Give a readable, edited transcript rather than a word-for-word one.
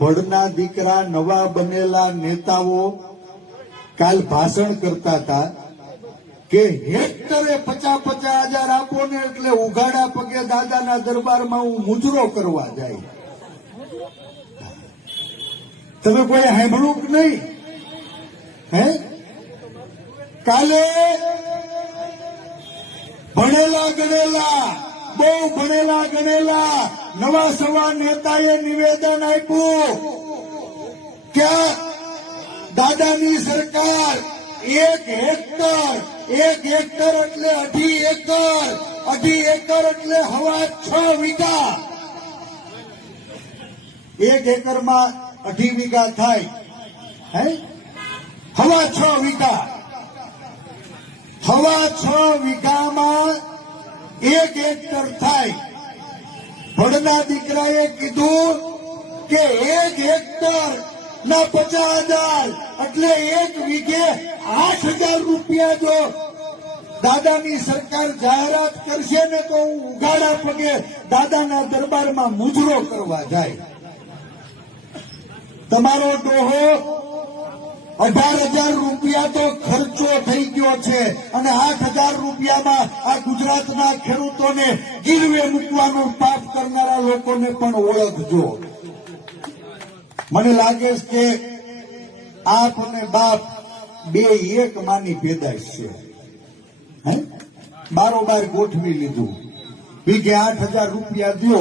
ભડના દીકરા નવા બનેલા નેતાઓ કાલ ભાષણ કરતા હતા કે હેક્ટરે 50,000 આપો ને એટલે ઉઘાડા પગે દાદાના દરબારમાં હું મુજરો કરવા જાય. તમે કોઈ સાંભળ્યું કે નહીં? હે, કાલે ભણેલા ગણેલા, બહુ ભણેલા ગણેલા નવા સવા નેતાએ નિવેદન આપ્યું કે દાદાની સરકાર 1 હેક્ટર એટલે 2.5 એકર એટલે 6.25 વીઘા. 1 એકરમાં 2.5 વીઘા થાય. હે, 6.25 વીઘા. 6.25 વીઘામાં 1 હેક્ટર થાય. ભડના દીકરાએ કીધું કે 1 હેક્ટર ના 50,000 એટલે 1 વીઘે 8,000 રૂપિયા જો દાદાની સરકાર જાહેરાત કરશે ને તો હું ઉઘાડા પગે દાદાના દરબારમાં મુજરો કરવા જાય. તમારો ડોહો 18,000 રૂપિયા તો ખર્ચો થઈ ગયો છે અને 8,000 રૂપિયામાં આ ગુજરાતના ખેડૂતોને ગીરવે મૂકવાનું પાપ કરનારા લોકોને પણ ઓળખજો. મને લાગે છે કે આપ અને બાપ બે એક માની પેદાશ છે. બારોબાર ગોઠવી લીધું. વીઘે 8,000 રૂપિયા દો